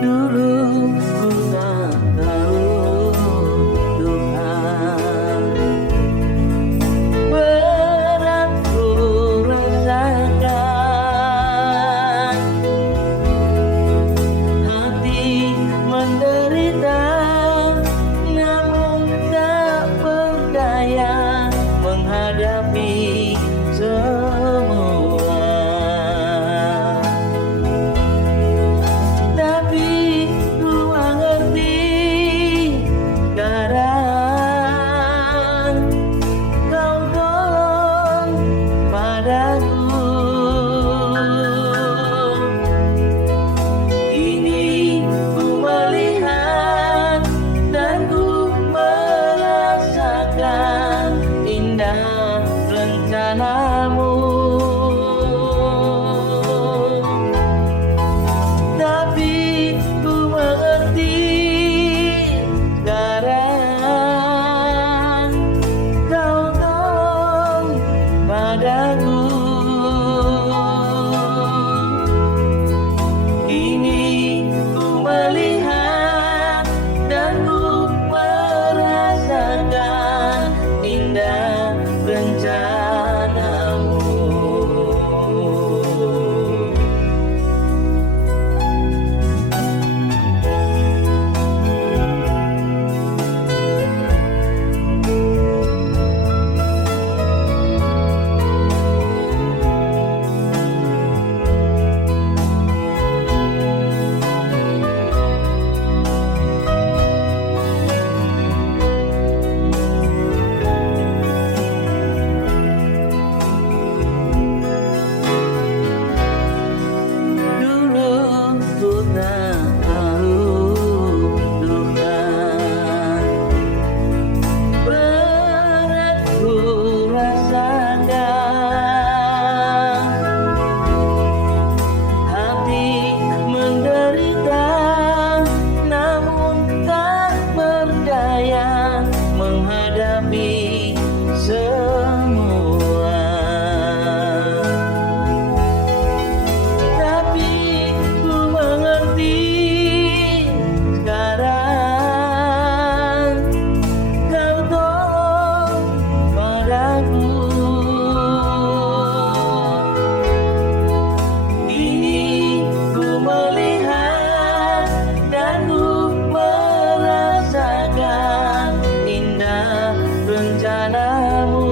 Dulu ku tak tahu Tuhan, berat ku rasakan, hati menderita, namun tak berdaya menghadapi semua. Tapi ku mengerti sekarang, kau tolong padaku. Kini ku melihat dan ku merasakan indah rencanamu. Tapi ku mengerti sekarang, kau tolong padaku. Kini ku melihat dan ku merasakan indah rencanamu. Dulu ku tak tahu Tuhan, berat ku rasakan, hati menderita, namun tak berdaya menghadapi semua. Tapi ku mengerti sekarang, kau tolong padaku. Kini ku melihat dan ku merasakan indah rencanamu.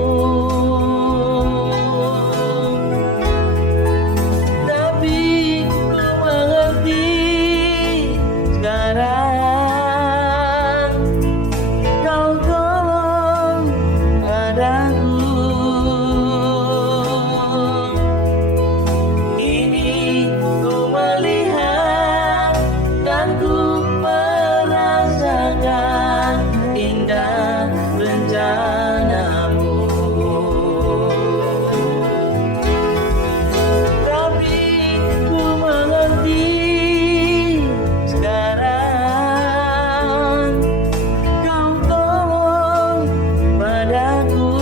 Tapi ku mengerti sekarang, kau tolong padaku. Kini ku melihat dan ku merasakan indah rencanamu. Tapi ku mengerti sekarang, kau tolong padaku.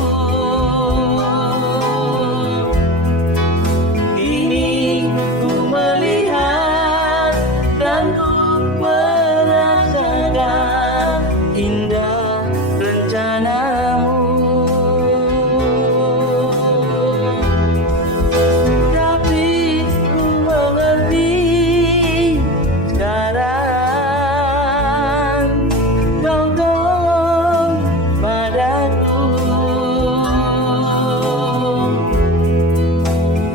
Kini ku melihat dan ku merasakan indah rencanamu. Tapi ku mengerti sekarang, kau tolong padaku.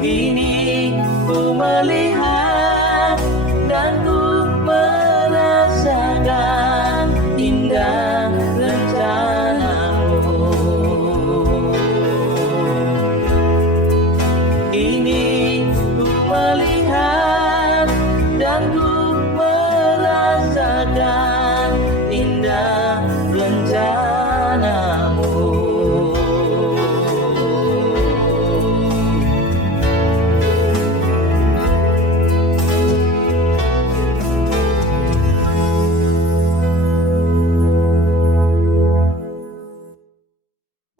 Kini ku melihat dan ku merasakan indah rencanamu. Kini ku melihat dan ku merasakan